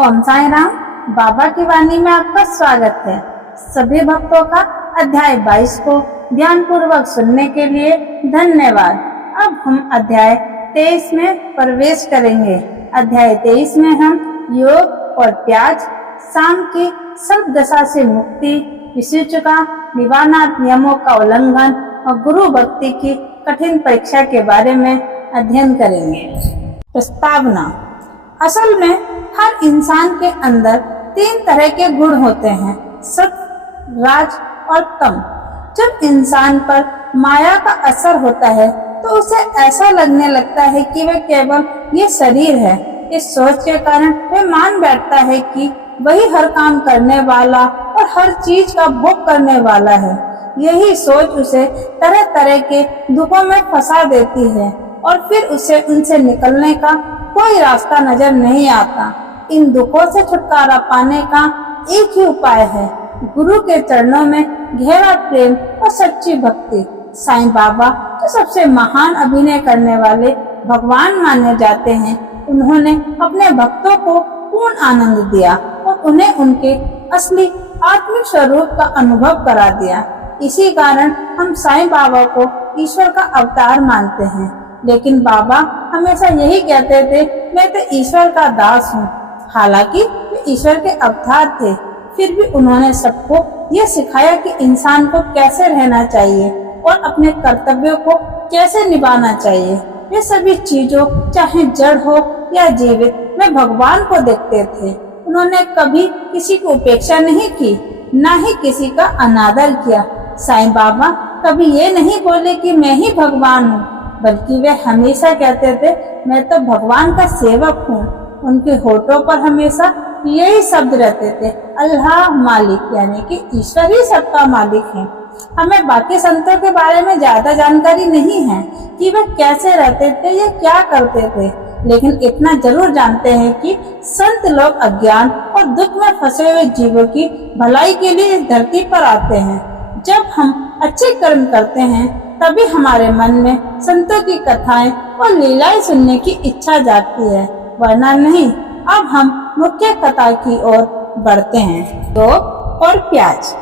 ओम साई राम। बाबा की वाणी में आपका स्वागत है। सभी भक्तों का अध्याय 22 को ध्यान पूर्वक सुनने के लिए धन्यवाद। अब हम अध्याय 23 में प्रवेश करेंगे। अध्याय 23 में हम योग और प्याज, शाम की सर्प दशा से मुक्ति, विसूचका, निवारणार्थ नियमों का उल्लंघन और गुरु भक्ति की कठिन परीक्षा के बारे में अध्ययन करेंगे। प्रस्तावना। असल में हर इंसान के अंदर 3 तरह के गुण होते हैं, सत्व, राज और तम। जब इंसान पर माया का असर होता है तो उसे ऐसा लगने लगता है कि वह केवल ये शरीर है। इस सोच के कारण वह मान बैठता है कि वही हर काम करने वाला और हर चीज का भोग करने वाला है। यही सोच उसे तरह तरह के दुखों में फंसा देती है और फिर उसे उनसे निकलने का कोई रास्ता नजर नहीं आता। इन दुखों से छुटकारा पाने का एक ही उपाय है, गुरु के चरणों में गहरा प्रेम और सच्ची भक्ति। साईं बाबा जो सबसे महान अभिनय करने वाले भगवान माने जाते हैं, उन्होंने अपने भक्तों को पूर्ण आनंद दिया और उन्हें उनके असली आत्मिक स्वरूप का अनुभव करा दिया। इसी कारण हम साईं बाबा को ईश्वर का अवतार मानते हैं। लेकिन बाबा हमेशा यही कहते थे, मैं तो ईश्वर का दास हूँ। हालांकि वे ईश्वर के अवतार थे, फिर भी उन्होंने सबको ये सिखाया कि इंसान को कैसे रहना चाहिए और अपने कर्तव्यों को कैसे निभाना चाहिए। वे सभी चीजों, चाहे जड़ हो या जीवित, में भगवान को देखते थे। उन्होंने कभी किसी की उपेक्षा नहीं की, न ही किसी का अनादर किया। साईं बाबा कभी ये नहीं बोले कि मैं ही भगवान हूँ, बल्कि वे हमेशा कहते थे, मैं तो भगवान का सेवक हूँ। उनके होठों पर हमेशा यही शब्द रहते थे, अल्लाह मालिक, यानी कि ईश्वर ही सबका मालिक है। हमें बाकी संतों के बारे में ज्यादा जानकारी नहीं है कि वे कैसे रहते थे या क्या करते थे, लेकिन इतना जरूर जानते हैं कि संत लोग अज्ञान और दुख में फंसे हुए जीवों की भलाई के लिए इस धरती पर आते हैं। जब हम अच्छे कर्म करते हैं तभी हमारे मन में संतों की कथाएं और लीलाएं सुनने की इच्छा जागती है, वरना नहीं। अब हम मुख्य कथा की ओर बढ़ते हैं। योग और प्याज।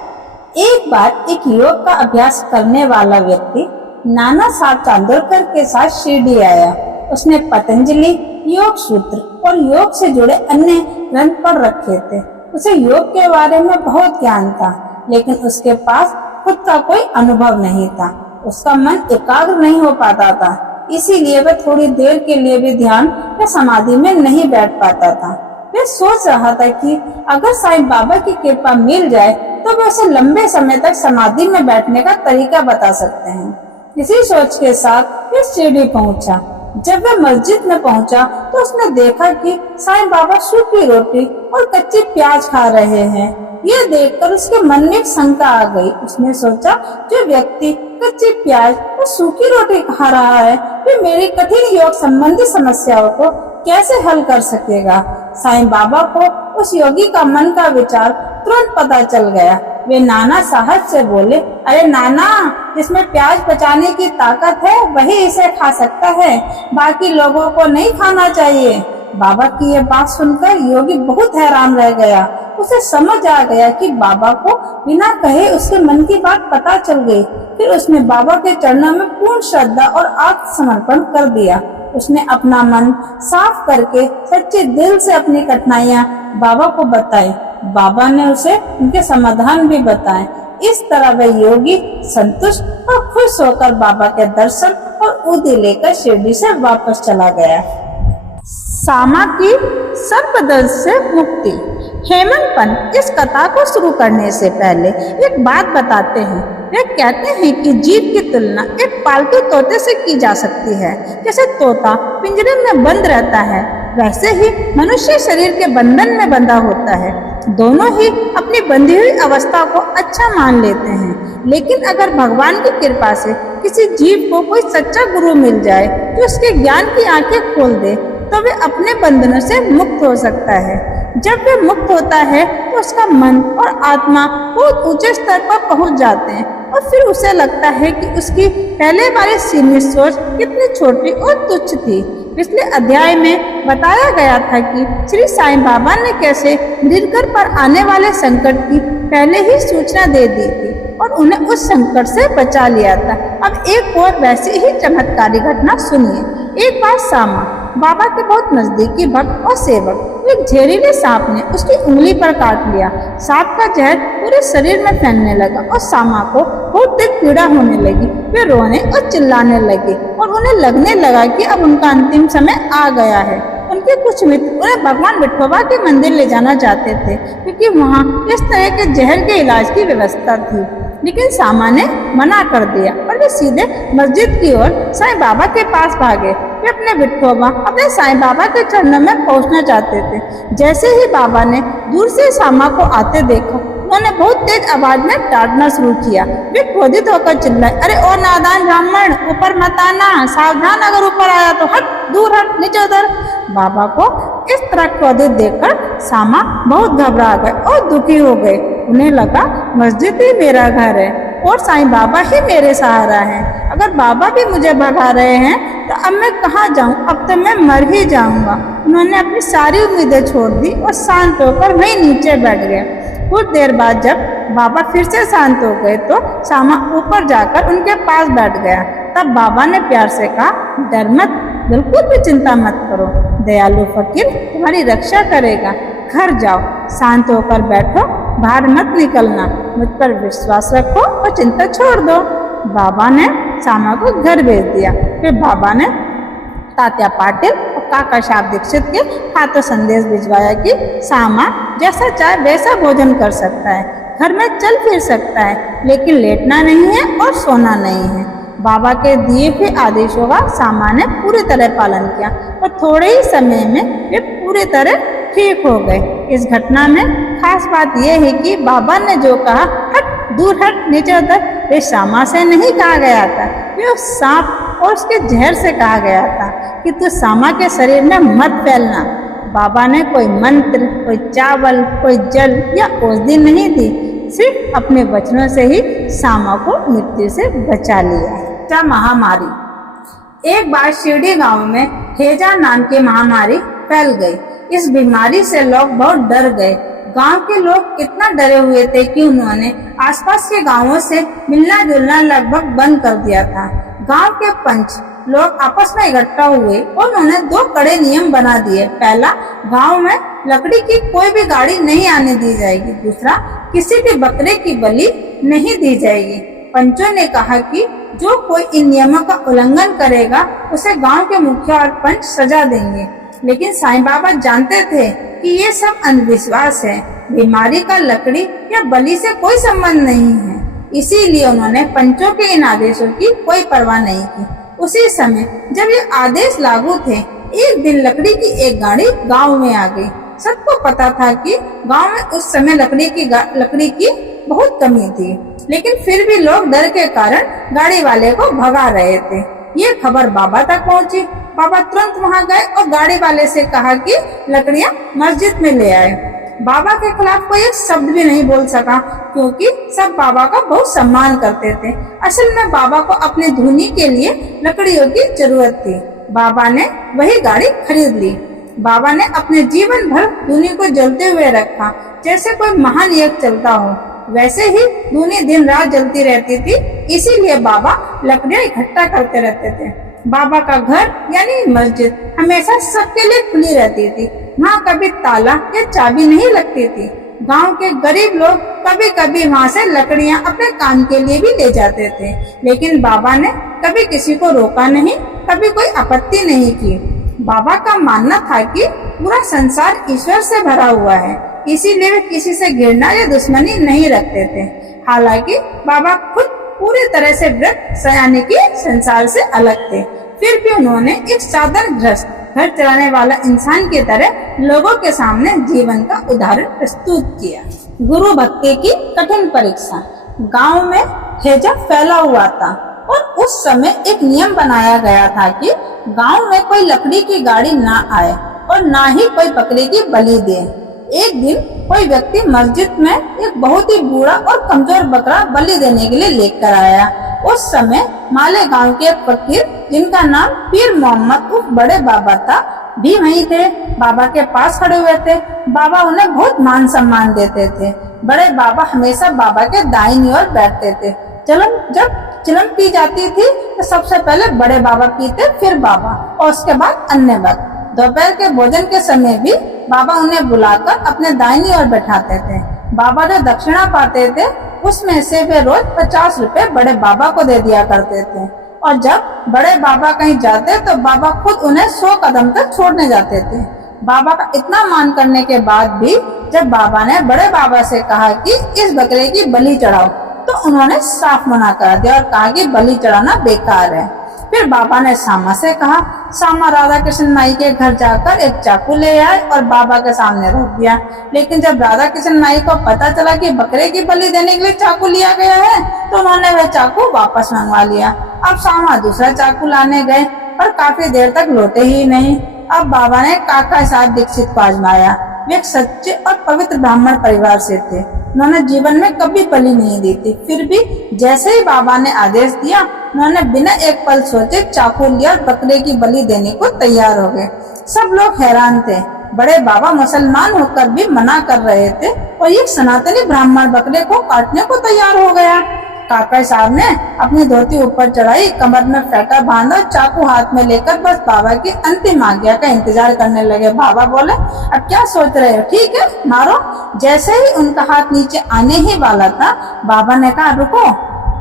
एक बार एक योग का अभ्यास करने वाला व्यक्ति नाना साहब चांदोरकर के साथ शिरडी आया। उसने पतंजलि, योग सूत्र और योग से जुड़े अन्य ग्रंथ पढ़ रखे थे। उसे योग के बारे में बहुत ज्ञान था, लेकिन उसके पास खुद का कोई अनुभव नहीं था। उसका मन एकाग्र नहीं हो पाता था, इसीलिए वह थोड़ी देर के लिए भी ध्यान या समाधि में नहीं बैठ पाता था। वह सोच रहा था कि अगर साईं बाबा की कृपा मिल जाए तो वह उसे लंबे समय तक समाधि में बैठने का तरीका बता सकते हैं। इसी सोच के साथ वह शिरडी पहुंचा। जब वह मस्जिद में पहुंचा तो उसने देखा कि साईं बाबा सूखी रोटी और कच्ची प्याज खा रहे हैं। यह देखकर उसके मन में एक शंका आ गई। उसने सोचा, जो व्यक्ति कच्ची प्याज और सूखी रोटी खा रहा है, वे मेरी कठिन योग संबंधी समस्याओं को कैसे हल कर सकेगा। साईं बाबा को उस योगी का मन का विचार तुरंत पता चल गया। वे नाना साहब से बोले, अरे नाना, जिसमें प्याज बचाने की ताकत है वही इसे खा सकता है, बाकी लोगों को नहीं खाना चाहिए। बाबा की ये बात सुनकर योगी बहुत हैरान रह गया। उसे समझ आ गया कि बाबा को बिना कहे उसके मन की बात पता चल गई। फिर उसने बाबा के चरणों में पूर्ण श्रद्धा और आत्मसमर्पण कर दिया। उसने अपना मन साफ करके सच्चे दिल से अपनी कठिनाइयां बाबा को बताई। बाबा ने उसे उनके समाधान भी बताए। इस तरह वह योगी संतुष्ट और खुश होकर बाबा के दर्शन और उदी लेकर शिरडी से वापस चला गया। सामा की सर्पदंश से मुक्ति। हेमंत पंत इस कथा को शुरू करने से पहले एक बात बताते हैं। वे कहते हैं कि जीव की तुलना एक पालतू तोते से की जा सकती है। जैसे तोता पिंजरे में बंद रहता है, वैसे ही मनुष्य शरीर के बंधन में बंधा होता है। दोनों ही अपनी बंधी हुई अवस्था को अच्छा मान लेते हैं, लेकिन अगर भगवान की कृपा से किसी जीव को कोई सच्चा गुरु मिल जाए जो उसके ज्ञान की आंखें खोल दे, तो वे अपने बंधनों से मुक्त हो सकता है। जब वे मुक्त होता है तो उसका मन और आत्मा बहुत ऊंचे स्तर पर पहुंच जाते हैं और फिर उसे लगता है कि उसकी पहले वाली सीमित सोच कितनी छोटी और तुच्छ थी। पिछले अध्याय में बताया गया था कि श्री साईं बाबा ने कैसे मृगकर पर आने वाले संकट की पहले ही सूचना दे दी थी और उन्हें उस संकट से बचा लिया था। अब एक और वैसी ही चमत्कारी घटना सुनिए। एक बार सामा, बाबा के बहुत नजदीकी भक्त और सेवक, एक जहरीले सांप ने उसकी उंगली पर काट लिया। सांप का जहर पूरे शरीर में फैलने लगा और सामा को बहुत तेज पीड़ा होने लगी। वे रोने और चिल्लाने लगे और उन्हें लगने लगा कि अब उनका अंतिम समय आ गया है। उनके कुछ मित्र उन्हें भगवान विठोबा के मंदिर ले जाना चाहते थे क्योंकि वहाँ इस तरह के जहर के इलाज की व्यवस्था थी, लेकिन सामा ने मना कर दिया और वे सीधे मस्जिद की ओर साईं बाबा के पास भागे। वे अपने विठोबा, अपने साईं बाबा के चरणों में पहुंचना चाहते थे। जैसे ही बाबा ने दूर से सामा को आते देखा, उन्होंने बहुत तेज आवाज में डांटना शुरू किया। वे क्रोधित होकर चिल्लाए, अरे ओ नादान ब्राह्मण, ऊपर मत आना, सावधान, अगर ऊपर आया तो हट, दूर हट, नीचे उतर। बाबा को इस तरह क्रोधित देखकर सामा बहुत घबरा गए और दुखी हो गए। उन्हें लगा मस्जिद ही मेरा घर है और साईं बाबा ही मेरे सहारा हैं। अगर बाबा भी मुझे भगा रहे हैं तो अब मैं कहाँ जाऊँ, अब तो मैं मर ही जाऊँगा। उन्होंने अपनी सारी उम्मीदें छोड़ दी और शांत होकर वहीं नीचे बैठ गए। कुछ देर बाद जब बाबा फिर से शांत हो गए तो सामा ऊपर जाकर उनके पास बैठ गया। तब बाबा ने प्यार से कहा, डर मत, बिल्कुल भी चिंता मत करो, दयालु फकीर तुम्हारी रक्षा करेगा। घर जाओ, शांत होकर बैठो, बाहर मत निकलना, मुझ पर विश्वास रखो और चिंता छोड़ दो। बाबा ने सामा को घर भेज दिया। फिर बाबा ने तात्या पाटिल और काका साहब दीक्षित के हाथों संदेश भिजवाया कि सामा जैसा चाहे वैसा भोजन कर सकता है, घर में चल फिर सकता है, लेकिन लेटना नहीं है और सोना नहीं है। बाबा के दिए हुए आदेशों का सामा ने पूरी तरह पालन किया और थोड़े ही समय में वे पूरी तरह ठीक हो गए। इस घटना में खास बात यह है कि बाबा ने जो कहा, हट, दूर हट, नीचे उतर, वे सामा से नहीं कहा गया था, वे उस सांप और उसके जहर से कहा गया था कि तू सामा के शरीर में मत फैलना। बाबा ने कोई मंत्र, कोई चावल, कोई जल या औषधि नहीं दी, सिर्फ अपने वचनों से ही सामा को मृत्यु से बचा लिया। महामारी। एक बार शिरडी गांव में हैजा नाम की महामारी फैल गई। इस बीमारी से लोग बहुत डर गए। गांव के लोग इतना डरे हुए थे कि उन्होंने आसपास के गांवों से मिलना जुलना लगभग बंद कर दिया था। गांव के पंच लोग आपस में इकट्ठा हुए और उन्होंने 2 कड़े नियम बना दिए। पहला, गांव में लकड़ी की कोई भी गाड़ी नहीं आने दी जाएगी। दूसरा, किसी भी बकरे की बलि नहीं दी जाएगी। पंचों ने कहा कि जो कोई इन नियमों का उल्लंघन करेगा उसे गांव के मुखिया और पंच सजा देंगे। लेकिन साईं बाबा जानते थे कि ये सब अंधविश्वास है, बीमारी का लकड़ी या बलि से कोई संबंध नहीं है। इसीलिए उन्होंने पंचों के इन आदेशों की कोई परवाह नहीं की। उसी समय जब ये आदेश लागू थे, एक दिन लकड़ी की एक गाड़ी गांव में आ गई। सबको पता था कि गांव में उस समय लकड़ी की बहुत कमी थी, लेकिन फिर भी लोग डर के कारण गाड़ी वाले को भगा रहे थे। ये खबर बाबा तक पहुंची। बाबा तुरंत वहां गए और गाड़ी वाले से कहा कि लकड़ियां मस्जिद में ले आए। बाबा के खिलाफ कोई एक शब्द भी नहीं बोल सका क्योंकि सब बाबा का बहुत सम्मान करते थे। असल में बाबा को अपनी धुनी के लिए लकड़ियों की जरूरत थी। बाबा ने वही गाड़ी खरीद ली। बाबा ने अपने जीवन भर धुनी को जलते हुए रखा, जैसे कोई महान यज्ञ चलता हो। वैसे ही धुनी दिन रात जलती रहती थी, इसीलिए बाबा लकड़ियां इकट्ठा करते रहते थे। बाबा का घर यानी मस्जिद हमेशा सबके लिए खुली रहती थी। वहाँ कभी ताला या चाबी नहीं लगती थी। गांव के गरीब लोग कभी कभी वहाँ से लकड़ियाँ अपने काम के लिए भी ले जाते थे, लेकिन बाबा ने कभी किसी को रोका नहीं, कभी कोई आपत्ति नहीं की। बाबा का मानना था कि पूरा संसार ईश्वर से भरा हुआ है, इसीलिए वे किसी से घृणा या दुश्मनी नहीं रखते थे। हालांकि बाबा खुद पूरी तरह से व्रत यानी कि संसार से अलग थे, फिर भी उन्होंने एक साधारण गृहस्थ घर चलाने वाला इंसान की तरह लोगों के सामने जीवन का उदाहरण प्रस्तुत किया। गुरु भक्ति की कठिन परीक्षा। गांव में हैजा फैला हुआ था और उस समय एक नियम बनाया गया था कि गांव में कोई लकड़ी की गाड़ी ना आए और ना ही कोई बकरी की बलि दे। एक दिन कोई व्यक्ति मस्जिद में एक बहुत ही बूढ़ा और कमजोर बकरा बलि देने के लिए लेकर आया। उस समय माले गांव के एक फकीर जिनका नाम पीर मोहम्मद उर्फ बड़े बाबा था, भी वहीं थे। बाबा के पास खड़े हुए थे। बाबा उन्हें बहुत मान सम्मान देते थे। बड़े बाबा हमेशा बाबा के दाहिनी ओर बैठते थे। जब चिलम पी जाती थी तो सबसे पहले बड़े बाबा पीते, फिर बाबा, और उसके बाद अन्य भक्त। दोपहर के भोजन के समय भी बाबा उन्हें बुलाकर अपने दाहिनी ओर बैठाते थे। बाबा जो दक्षिणा पाते थे उसमें से वे रोज 50 रुपए बड़े बाबा को दे दिया करते थे। और जब बड़े बाबा कहीं जाते तो बाबा खुद उन्हें 100 कदम तक छोड़ने जाते थे। बाबा का इतना मान करने के बाद भी जब बाबा ने बड़े बाबा से कहा कि इस बकरे की बलि चढ़ाओ, तो उन्होंने साफ मना कर दिया और कहा कि बलि चढ़ाना बेकार है। फिर बाबा ने सामा से कहा। सामा राधा कृष्ण माई के घर जाकर एक चाकू ले आए और बाबा के सामने रख दिया। लेकिन जब राधा कृष्ण माई को पता चला कि बकरे की बलि देने के लिए चाकू लिया गया है, तो उन्होंने वह चाकू वापस मंगवा लिया। अब सामा दूसरा चाकू लाने गए पर काफी देर तक लौटे ही नहीं। अब बाबा ने काका साहब दीक्षित को आजमाया। वे एक सच्चे और पवित्र ब्राह्मण परिवार से थे। उन्होंने जीवन में कभी बलि नहीं दी थी। फिर भी जैसे ही बाबा ने आदेश दिया, उन्होंने बिना एक पल सोचे चाकू लिया और बकरे की बलि देने को तैयार हो गए। सब लोग हैरान थे। बड़े बाबा मुसलमान होकर भी मना कर रहे थे और एक सनातनी ब्राह्मण बकरे को काटने को तैयार हो गया। काका साहब ने अपनी धोती ऊपर चढ़ाई, कमर में फेंटा बांधा, चाकू हाथ में लेकर बस बाबा की अंतिम आज्ञा का इंतजार करने लगे। बाबा बोले, अब क्या सोच रहे हो? ठीक है, मारो। जैसे ही उनका हाथ नीचे आने ही वाला था, बाबा ने कहा, रुको,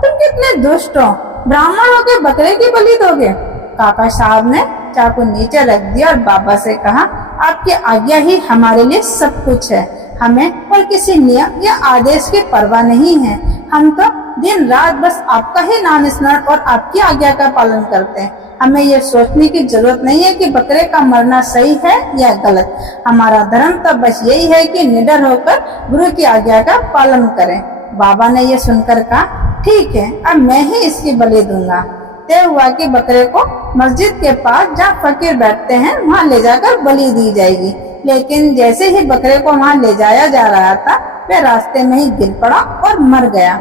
तुम कितने दुष्ट हो, ब्राह्मण होके बकरे की बलि दोगे? काका साहब ने चाकू नीचे रख दिया और बाबा से कहा, आपकी आज्ञा ही हमारे लिए सब कुछ है। हमें और किसी नियम या आदेश की परवाह नहीं है। हम तो दिन रात बस आपका ही नाम स्मरण और आपकी आज्ञा का पालन करते हैं। हमें ये सोचने की जरूरत नहीं है कि बकरे का मरना सही है या गलत। हमारा धर्म तो बस यही है कि निडर होकर गुरु की आज्ञा का पालन करें। बाबा ने ये सुनकर कहा, ठीक है, अब मैं ही इसकी बलि दूंगा। तय हुआ कि बकरे को मस्जिद के पास जहाँ फकीर बैठते हैं वहाँ ले जाकर बलि दी जाएगी। लेकिन जैसे ही बकरे को वहाँ ले जाया जा रहा था, वह रास्ते में ही गिर पड़ा और मर गया।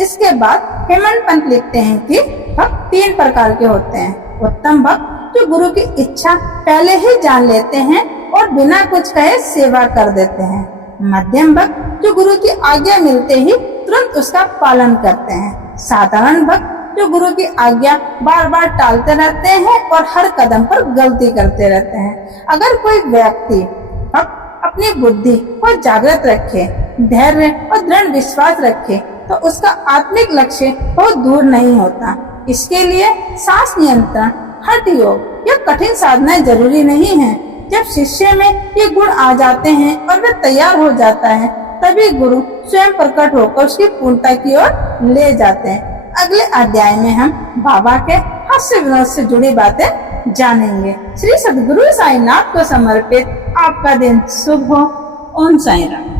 इसके बाद हेमंत पंत लिखते हैं कि भक्त 3 प्रकार के होते हैं। उत्तम भक्त जो गुरु की इच्छा पहले ही जान लेते हैं और बिना कुछ कहे सेवा कर देते हैं। मध्यम भक्त जो गुरु की आज्ञा मिलते ही तुरंत उसका पालन करते हैं। साधारण भक्त जो गुरु की आज्ञा बार बार टालते रहते हैं और हर कदम पर गलती करते रहते हैं। अगर कोई व्यक्ति अपनी बुद्धि को जागृत रखे, धैर्य और दृढ़ विश्वास रखे, तो उसका आत्मिक लक्ष्य बहुत दूर नहीं होता। इसके लिए सांस नियंत्रण, हठ योग या कठिन साधनाएं जरूरी नहीं है। जब शिष्य में ये गुण आ जाते हैं और वह तैयार हो जाता है, तभी गुरु स्वयं प्रकट होकर उसकी पूर्णता की ओर ले जाते हैं। अगले अध्याय में हम बाबा के हास्य विनोद से जुड़ी बातें जानेंगे। श्री सद्गुरु साईनाथ को समर्पित आपका दिन शुभ हो। ओम साईं राम।